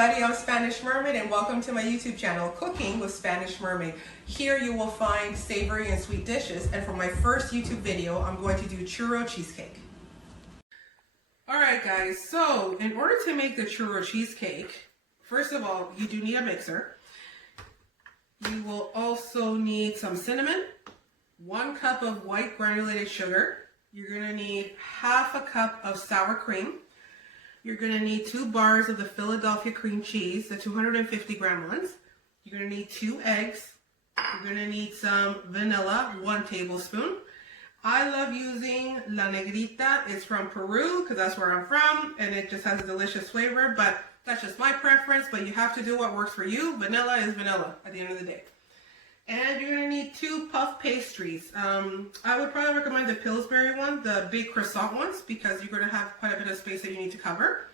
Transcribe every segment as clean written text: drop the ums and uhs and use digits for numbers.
everybody, I'm Spanish Mermaid and welcome to my YouTube channel, Cooking with Spanish Mermaid. Here you will find savory and sweet dishes, and for my first YouTube video, I'm going to do churro cheesecake. Alright guys, so in order to make the churro cheesecake, first of all, you do need a mixer. You will also need some cinnamon, 1 cup of white granulated sugar. You're going to need half a cup of sour cream. You're going to need 2 bars of the Philadelphia cream cheese, the 250 gram ones. You're going to need 2 eggs. You're going to need some vanilla, 1 tablespoon. I love using La Negrita. It's from Peru because that's where I'm from, and it just has a delicious flavor, but that's just my preference, but you have to do what works for you. Vanilla is vanilla at the end of the day. And you're going to need 2 puff pastries. I would probably recommend the Pillsbury one, the big croissant ones, because you're going to have quite a bit of space that you need to cover.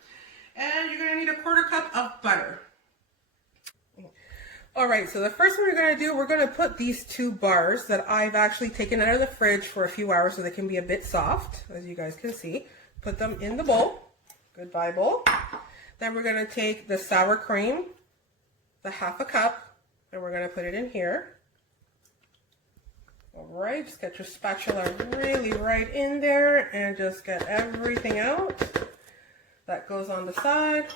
And you're going to need 1/4 cup of butter. Alright, so the first one we're going to do, we're going to put these 2 bars that I've actually taken out of the fridge for a few hours so they can be a bit soft, as you guys can see. Put them in the bowl. Goodbye bowl. Then we're going to take the sour cream, the 1/2 cup, and we're going to put it in here. Alright, just get your spatula really right in there and just get everything out. That goes on the side.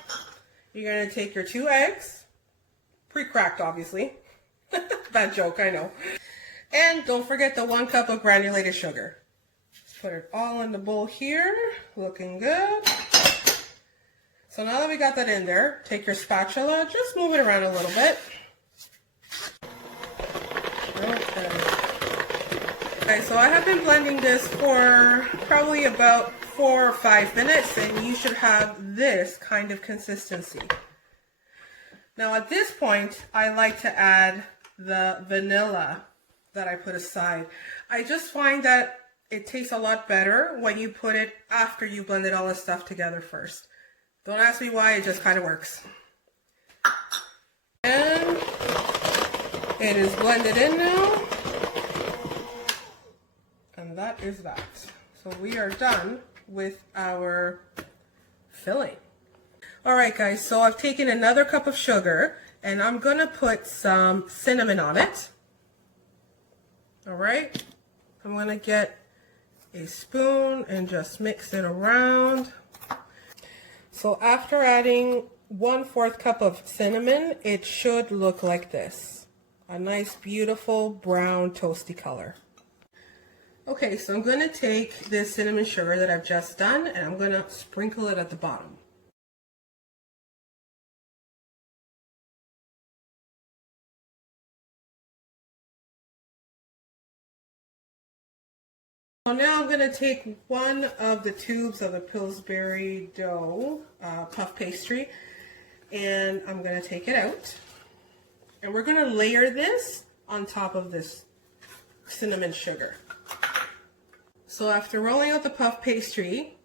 You're going to take your 2 eggs, pre-cracked obviously. Bad joke, I know. And don't forget the 1 cup of granulated sugar. Just put it all in the bowl here, looking good. So now that we got that in there, take your spatula, just move it around a little bit. Okay, so I have been blending this for probably about 4 or 5 minutes, and you should have this kind of consistency. Now at this point, I like to add the vanilla that I put aside. I just find that it tastes a lot better when you put it after you blended all the stuff together first. Don't ask me why, it just kind of works. And it is blended in now. And that is that. So we are done with our filling. Alright guys, so I've taken another cup of sugar and I'm going to put some cinnamon on it. Alright, I'm going to get a spoon and just mix it around. So after adding 1/4 cup of cinnamon, it should look like this. A nice beautiful brown toasty color. Okay, so I'm going to take this cinnamon sugar that I've just done and I'm going to sprinkle it at the bottom. So now I'm going to take 1 of the tubes of the Pillsbury dough puff pastry and I'm going to take it out. And we're going to layer this on top of this cinnamon sugar. So after rolling out the puff pastry,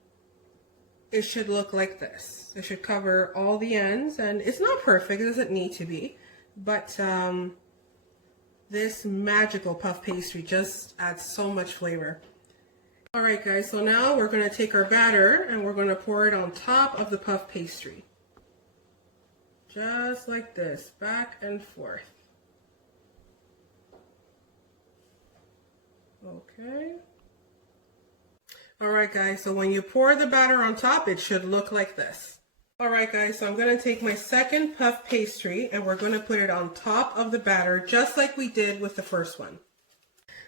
it should look like this. It should cover all the ends, and it's not perfect, it doesn't need to be, but this magical puff pastry just adds so much flavor. Alright guys, so now we're going to take our batter and we're going to pour it on top of the puff pastry. Just like this, back and forth. Okay. Alright guys, so when you pour the batter on top, it should look like this. Alright guys, so I'm going to take my second puff pastry and we're going to put it on top of the batter just like we did with the first one.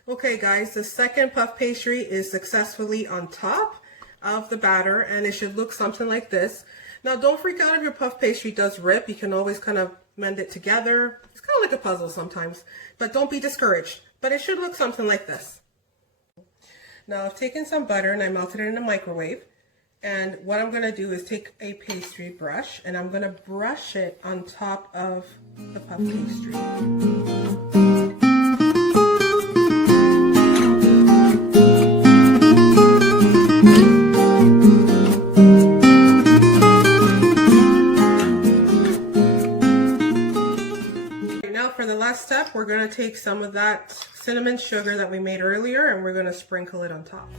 Okay guys, the second puff pastry is successfully on top of the batter and it should look something like this. Now don't freak out if your puff pastry does rip. You can always kind of mend it together. It's kind of like a puzzle sometimes, but don't be discouraged. But it should look something like this. Now I've taken some butter and I melted it in a microwave, and what I'm going to do is take a pastry brush and I'm going to brush it on top of the puff pastry. Now for the last step, we're going to take some of that cinnamon sugar that we made earlier and we're going to sprinkle it on top.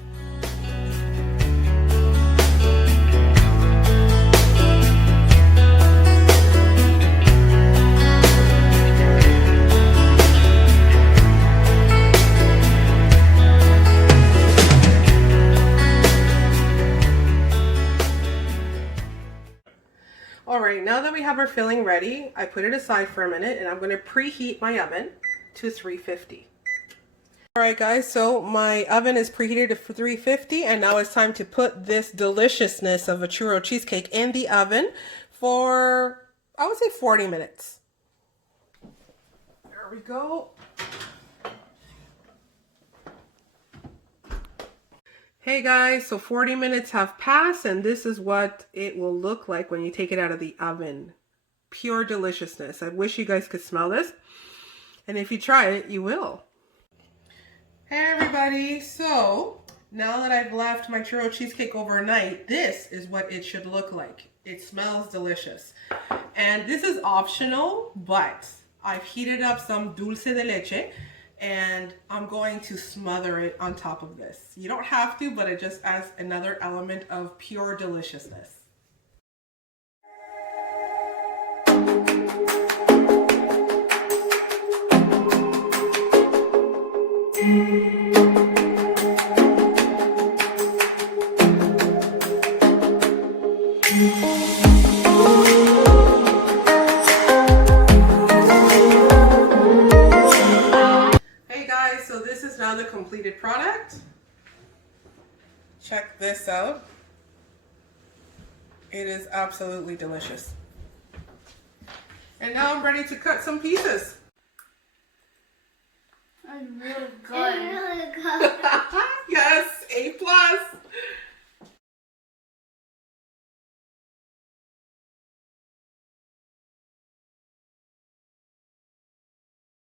All right, now that we have our filling ready, I put it aside for a minute and I'm going to preheat my oven to 350. All right, guys, so my oven is preheated to 350 and now it's time to put this deliciousness of a churro cheesecake in the oven for, I would say 40 minutes. There we go. Hey guys, so 40 minutes have passed and this is what it will look like when you take it out of the oven. Pure deliciousness. I wish you guys could smell this. And if you try it, you will. Hey everybody, so now that I've left my churro cheesecake overnight, this is what it should look like. It smells delicious. And this is optional, but I've heated up some dulce de leche and I'm going to smother it on top of this. You don't have to, but it just adds another element of pure deliciousness. So this is now the completed product. Check this out. It is absolutely delicious. And now I'm ready to cut some pieces. That's really good. It's really good. Yes, A+.